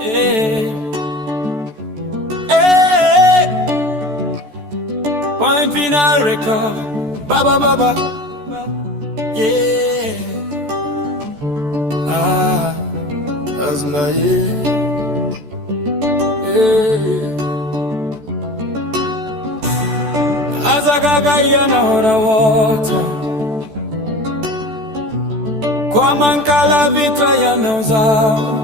Hey, hey, Point Final record. Baba, baba. Yeah. That's my Azagaga yana hora water. Kwa mankala vitra yana uzao.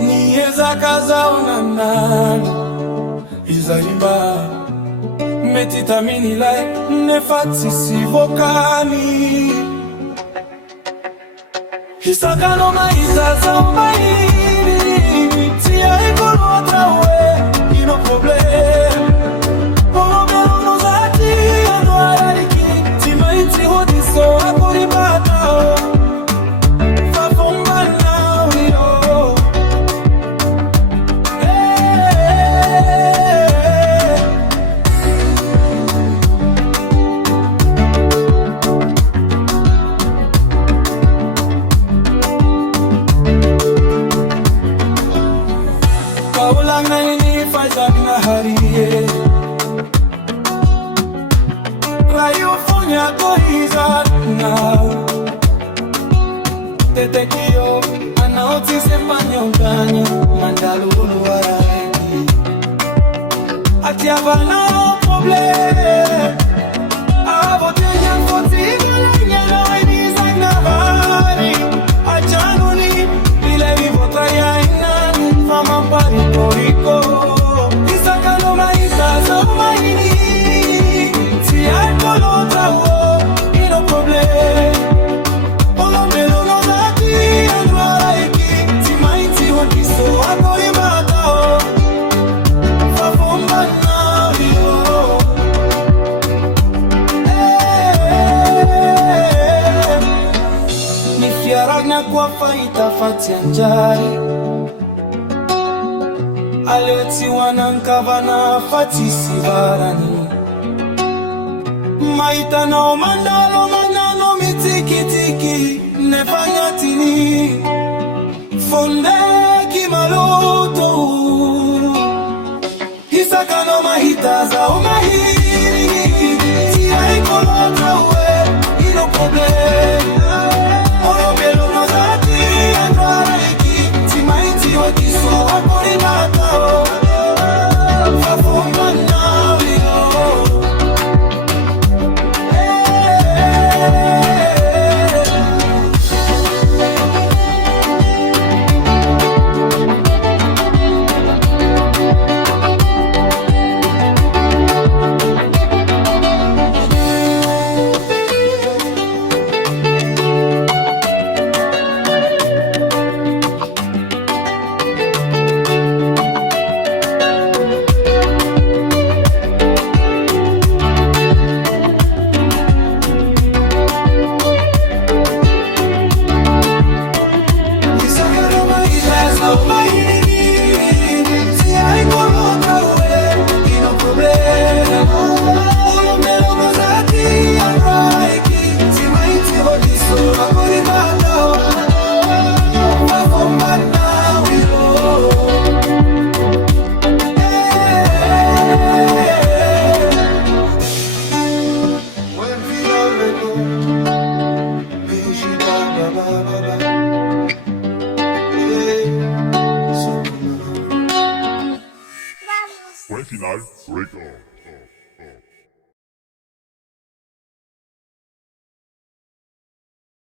Nieza kaza unanana Izarimba Metitamini lai Nefatisi vokani Hisakano maizaza umaini Tia ekolo atrawe Ino problem Ono melono zati Ano ayariki Tima iti hodiso Akuribata Rayofonya goiza now Tetekio anaoti sempanya ugani Mandalulu waraiki Atiaba no problem Abotenya foti Galanya no ediza inabari Achanuni Ile vivota ya inani Fama pari poriko Isakano maisa so maini Ino problem Olo melono zaki Andwaiki Timaiti wadiso Akori matao Fafomba na vio Nifiaragna kwa faita fati anjari Aleti wanankavana fati sivarani Maita no mandalo manano mitiki tiki Nefanya tini Fonde kimaloto Hisaka no mahita za umahiri Tia ekolota we Ino problem Ono belo no zati Andwareki Timaiti wakiso Akori matao Fafomba na vio Point Final record.